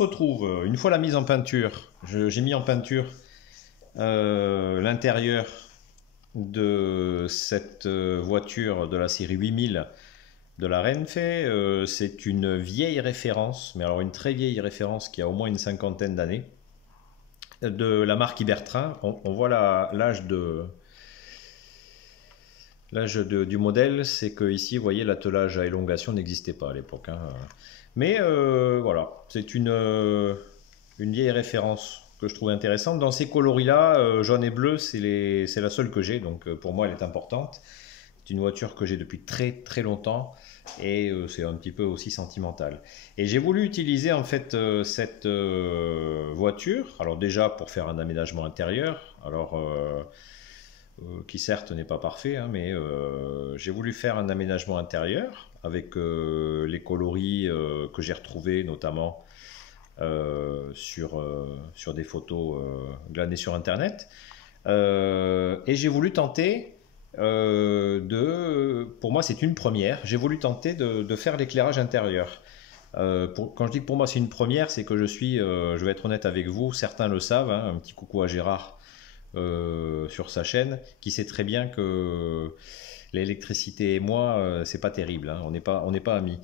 retrouve, une fois la mise en peinture, j'ai mis en peinture l'intérieur de cette voiture de la série 8000 de la Renfe. C'est une vieille référence, mais alors une très vieille référence qui a au moins une cinquantaine d'années, de la marque Ibertrain. On voit du modèle, c'est que ici, vous voyez, l'attelage à élongation n'existait pas à l'époque, hein. Mais voilà, c'est une vieille référence que je trouve intéressante. Dans ces coloris-là, jaune et bleu, c'est la seule que j'ai, donc pour moi, elle est importante. C'est une voiture que j'ai depuis très très longtemps et c'est un petit peu aussi sentimental. Et j'ai voulu utiliser en fait cette voiture, alors déjà pour faire un aménagement intérieur, alors qui certes n'est pas parfait, hein, mais j'ai voulu faire un aménagement intérieur avec les coloris que j'ai retrouvés notamment sur des photos glanées sur internet. Et j'ai voulu tenter pour moi c'est une première, j'ai voulu tenter de faire l'éclairage intérieur. Quand je dis que pour moi c'est une première, c'est que je vais être honnête avec vous, certains le savent, hein, un petit coucou à Gérard sur sa chaîne, qui sait très bien que l'électricité et moi, c'est pas terrible, hein, on n'est pas amis.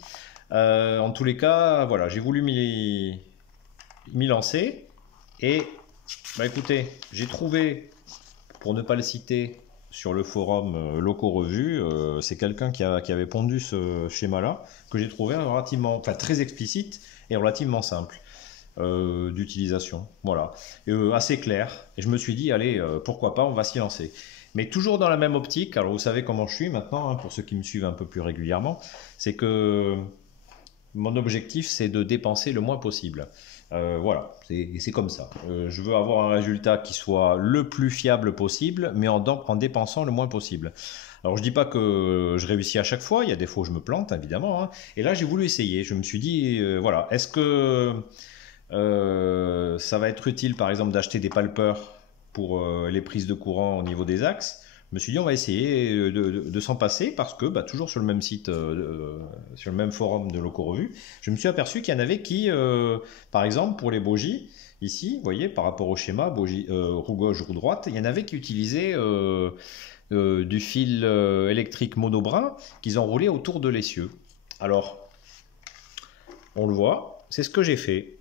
En tous les cas, voilà, j'ai voulu m'y lancer et bah écoutez, j'ai trouvé, pour ne pas le citer, sur le forum Locaux Revue, c'est quelqu'un qui avait pondu ce schéma-là, que j'ai trouvé relativement, enfin très explicite et relativement simple d'utilisation. Voilà, assez clair. Et je me suis dit, allez, pourquoi pas, on va s'y lancer. Mais toujours dans la même optique. Alors vous savez comment je suis maintenant, hein, pour ceux qui me suivent un peu plus régulièrement, c'est que mon objectif, c'est de dépenser le moins possible. Voilà, c'est comme ça. Je veux avoir un résultat qui soit le plus fiable possible, mais en dépensant le moins possible. Alors je dis pas que je réussis à chaque fois, il y a des fois où je me plante, évidemment, hein. Et là, j'ai voulu essayer. Je me suis dit, voilà, est-ce que ça va être utile, par exemple, d'acheter des palpeurs pour les prises de courant au niveau des axes? Je me suis dit, on va essayer de s'en passer parce que, bah, toujours sur le même site, sur le même forum de Locaux Revue, je me suis aperçu qu'il y en avait qui, par exemple, pour les bogies, ici, vous voyez, par rapport au schéma, bogie, roue gauche, roue droite, il y en avait qui utilisaient du fil électrique monobrin qu'ils enroulaient autour de l'essieu. Alors, on le voit, c'est ce que j'ai fait.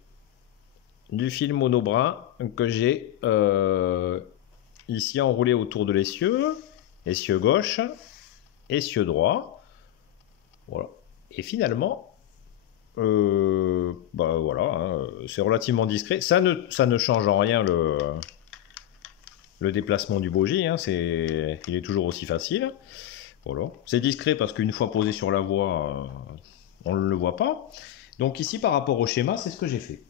Du fil monobrin que j'ai ici enroulé autour de l'essieu, essieu gauche, essieu droit, voilà. Et finalement, bah voilà, hein, c'est relativement discret. Ça ne change en rien le déplacement du bogie, hein, il est toujours aussi facile. Voilà. C'est discret parce qu'une fois posé sur la voie, on ne le voit pas. Donc ici, par rapport au schéma, c'est ce que j'ai fait.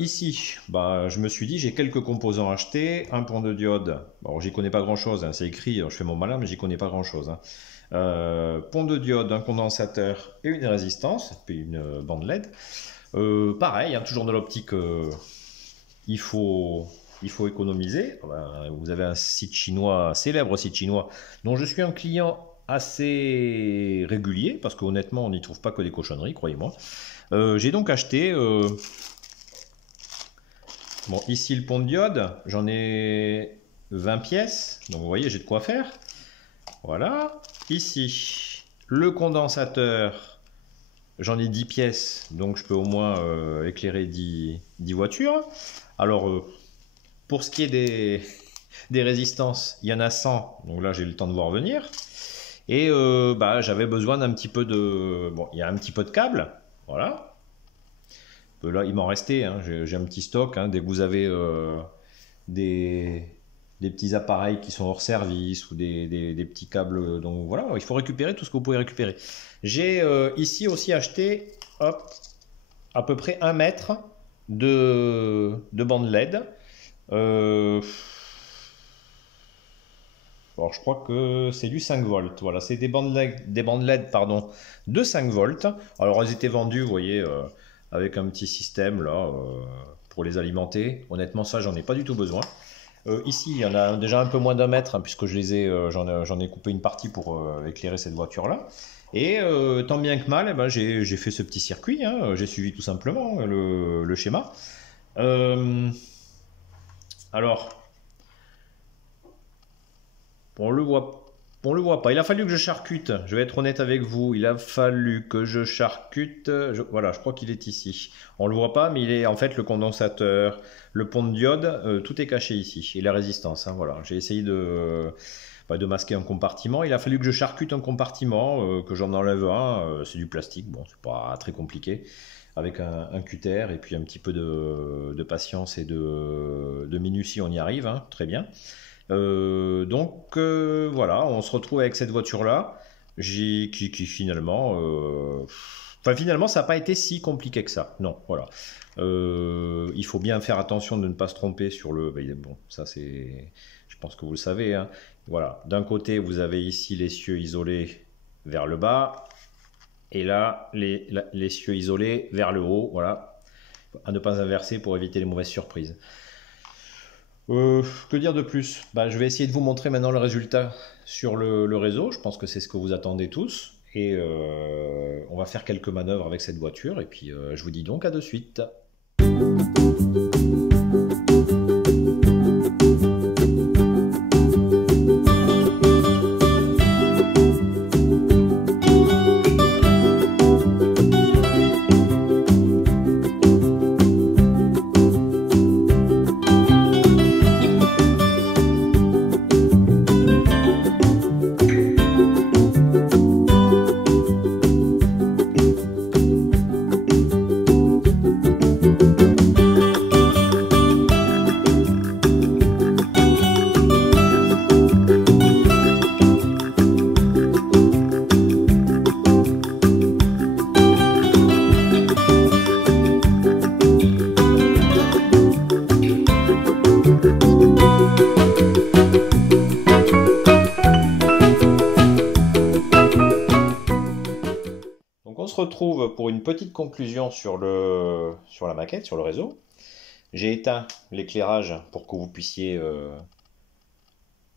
Ici, bah, je me suis dit, j'ai quelques composants achetés, un pont de diode, bon, j'y connais pas grand chose, hein, c'est écrit, je fais mon malin, mais j'y connais pas grand chose, hein. Pont de diode, un condensateur et une résistance, puis une bande LED. Pareil, hein, toujours dans l'optique, il faut économiser. Vous avez un site chinois, un célèbre site chinois, dont je suis un client assez régulier, parce qu'honnêtement, on n'y trouve pas que des cochonneries, croyez-moi. J'ai donc acheté, bon, ici le pont de diode, j'en ai 20 pièces, donc vous voyez, j'ai de quoi faire. Voilà. Ici, le condensateur, j'en ai 10 pièces, donc je peux au moins éclairer 10 voitures. Alors, pour ce qui est des résistances, il y en a 100, donc là j'ai le temps de voir venir. Et bah, j'avais besoin d'un petit peu de... Bon, il y a un petit peu de câble. Voilà. Là, il m'en restait, hein. J'ai un petit stock, hein. Dès que vous avez des petits appareils qui sont hors service ou des petits câbles, donc voilà, il faut récupérer tout ce que vous pouvez récupérer. J'ai ici aussi acheté, hop, à peu près 1 mètre de bande LED. Alors je crois que c'est du 5 volts. Voilà, c'est des bandes LED pardon, de 5 volts. Alors elles étaient vendues, vous voyez, avec un petit système là pour les alimenter. Honnêtement, ça, j'en ai pas du tout besoin. Ici, il y en a déjà un peu moins d'1 mètre, hein, puisque j'en ai coupé une partie pour éclairer cette voiture-là. Et tant bien que mal, eh ben, j'ai fait ce petit circuit, hein, j'ai suivi tout simplement le schéma. Euh, alors, on le voit, on le voit pas. Il a fallu que je charcute. Je vais être honnête avec vous. Il a fallu que je charcute. Voilà, je crois qu'il est ici. On le voit pas, mais il est en fait le condensateur, le pont de diode, tout est caché ici. Et la résistance. Hein, voilà. J'ai essayé de masquer un compartiment. Il a fallu que je charcute un compartiment, que j'en enlève un. C'est du plastique. Bon, c'est pas très compliqué. Avec un cutter et puis un petit peu de patience et de minutie, on y arrive. Hein, très bien. Voilà, on se retrouve avec cette voiture-là, qui finalement, enfin finalement, ça n'a pas été si compliqué que ça. Non, voilà. Il faut bien faire attention de ne pas se tromper sur le. Bon, ça c'est, je pense que vous le savez. Hein. Voilà. D'un côté, vous avez ici les cieux isolés vers le bas, et là, les cieux isolés vers le haut. Voilà. À ne pas inverser pour éviter les mauvaises surprises. Que dire de plus? Bah, je vais essayer de vous montrer maintenant le résultat sur le réseau. Je pense que c'est ce que vous attendez tous. Et on va faire quelques manœuvres avec cette voiture. Et puis je vous dis donc à de suite. On se retrouve pour une petite conclusion sur la maquette, sur le réseau. J'ai éteint l'éclairage pour que vous puissiez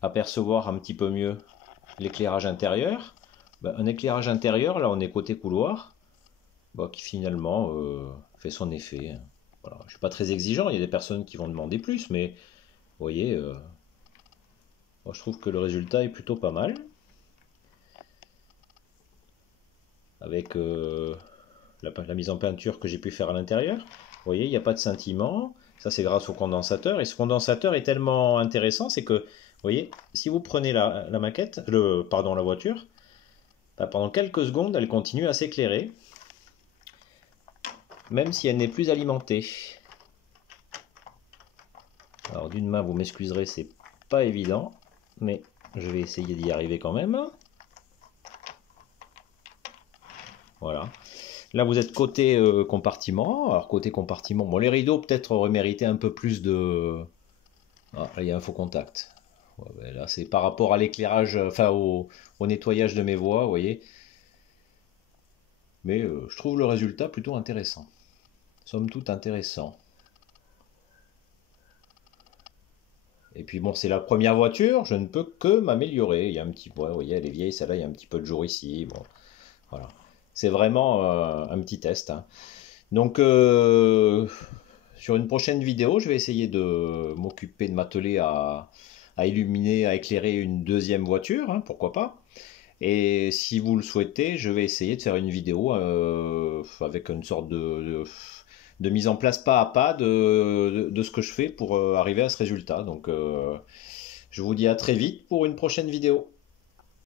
apercevoir un petit peu mieux l'éclairage intérieur. Un éclairage intérieur, là on est côté couloir, qui finalement fait son effet. Voilà. Je ne suis pas très exigeant, il y a des personnes qui vont demander plus, mais vous voyez, moi, je trouve que le résultat est plutôt pas mal. Avec la mise en peinture que j'ai pu faire à l'intérieur. Vous voyez, il n'y a pas de scintillement. Ça, c'est grâce au condensateur. Et ce condensateur est tellement intéressant, c'est que, vous voyez, si vous prenez la maquette, la voiture, pendant quelques secondes, elle continue à s'éclairer, même si elle n'est plus alimentée. Alors, d'une main, vous m'excuserez, c'est pas évident, mais je vais essayer d'y arriver quand même. Voilà. Là, vous êtes côté compartiment. Alors, côté compartiment, bon, les rideaux peut-être auraient mérité un peu plus de... Ah, là, il y a un faux contact. Ouais, là, c'est par rapport à l'éclairage, enfin au nettoyage de mes voies, vous voyez. Mais je trouve le résultat plutôt intéressant. Somme toute intéressant. Et puis bon, c'est la première voiture, je ne peux que m'améliorer. Il y a un petit peu, vous voyez, elle est vieille, celle-là, il y a un petit peu de jour ici. Bon, voilà. C'est vraiment un petit test. Hein. Donc, sur une prochaine vidéo, je vais essayer de m'occuper, de m'atteler à illuminer, à éclairer une deuxième voiture, hein, pourquoi pas. Et si vous le souhaitez, je vais essayer de faire une vidéo avec une sorte de mise en place pas à pas de ce que je fais pour arriver à ce résultat. Donc, je vous dis à très vite pour une prochaine vidéo.